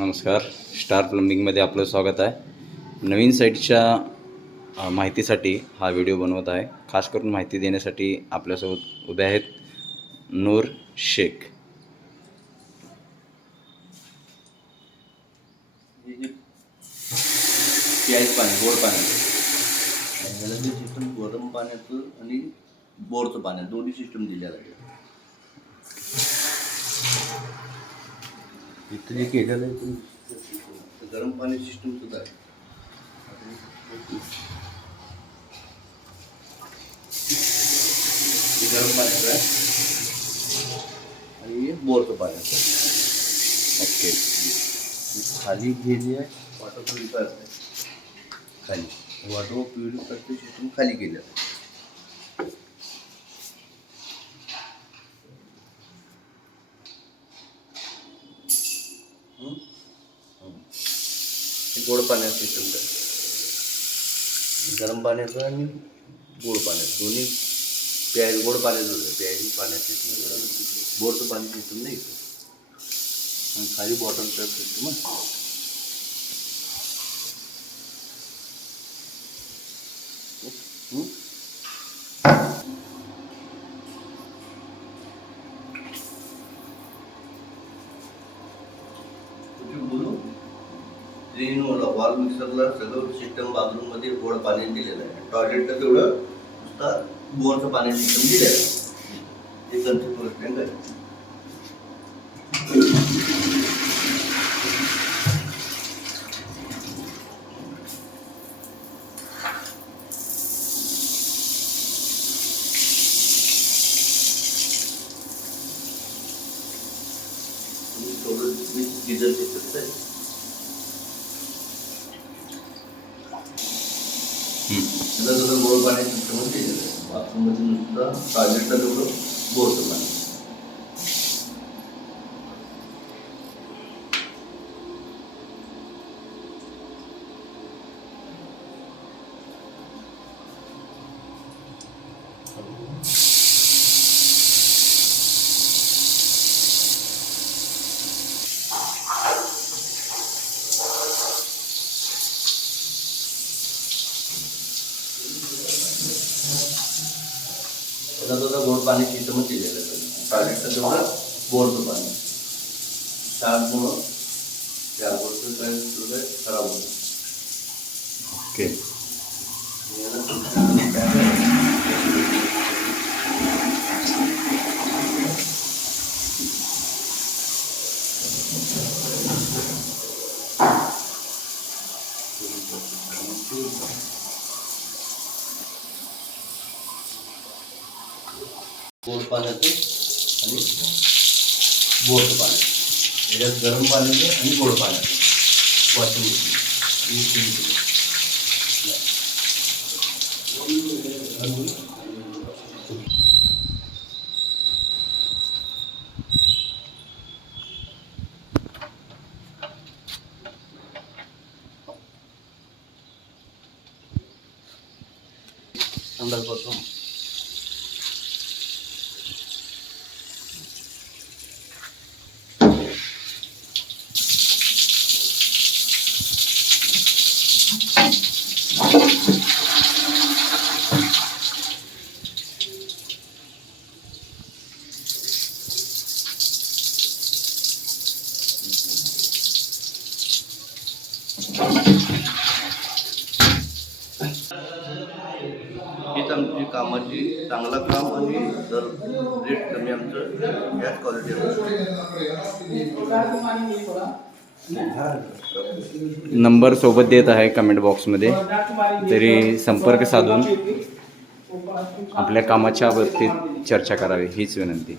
नमस्कार. स्टार प्लंबिंगमध्ये आपलं स्वागत आहे. नवीन साईटच्या माहितीसाठी हा व्हिडिओ बनवत आहे. खास करून माहिती देण्यासाठी आपल्यासोबत उभे आहेत नूर शेख. प्यायचं पाणी, गोड पाणी, सिस्टम गरम पाण्याचं आणि बोरचं पाणी दोन्ही सिस्टम दिलेलं आहे. इथं जे केलेलं आहे ते गरम पाणी सिस्टमचंच आहे. हे गरम पाण्याचं आहे आणि हे बोरचं पाण्याचं आहे. ओके. खाली गेली आहे वॉटर प्युरिफायर आहे. खाली वॉटर प्युरिफायरचं सिस्टम खाली केलं आहे. गोड पाण्याचं सिस्टम आहे. गरम पाण्याचं आणि गोड पाण्याचं दोन्ही प्यायचं गोड पाण्याचं होतं. प्यायचं पाण्याचं सिस्टम बोरचं पाणी सिस्टम नाही इथं. आणि खाली बॉटल टॅप सिस्टम आहे. वॉल मिक्सरला सगळं सिस्टम बाथरूममध्ये गोड पाणी दिलेलं आहे. टॉयलेटला तेवढं नुसतं बोरचं पाणी सिस्टम दिलेलं आहे. हे कन्सेप्ट आहे. थोडं डिझेल सिस्टम आहे. त्याला जसं गोड पाणी सिस्टमच केलेलं आहे. बाथरूममध्ये नुसतं टॉयलेटला तेवढं बोरचं पाणी. त्याला गोड पाणी सिस्टमच केलेलं आहे. टॉयलेटचं तेवढं बोरचं पाणी. त्यामुळं त्या बोरचं काय खराब होतं. ओके. गोड पाण्याचं आणि बोरचं पाणी. याच्यात गरम पाण्याचं आणि गोड पाण्याचं वॉशिंग मशीन. संडास बाथरूम. हीच आमची कामाची चांगला काम आणि दर रेट कमी आमचं याच क्वालिटी. नंबर सोबत देत आहे कमेंट बॉक्समध्ये. तरी संपर्क साधून आपल्या कामाच्या बाबतीत चर्चा करावी हीच विनंती.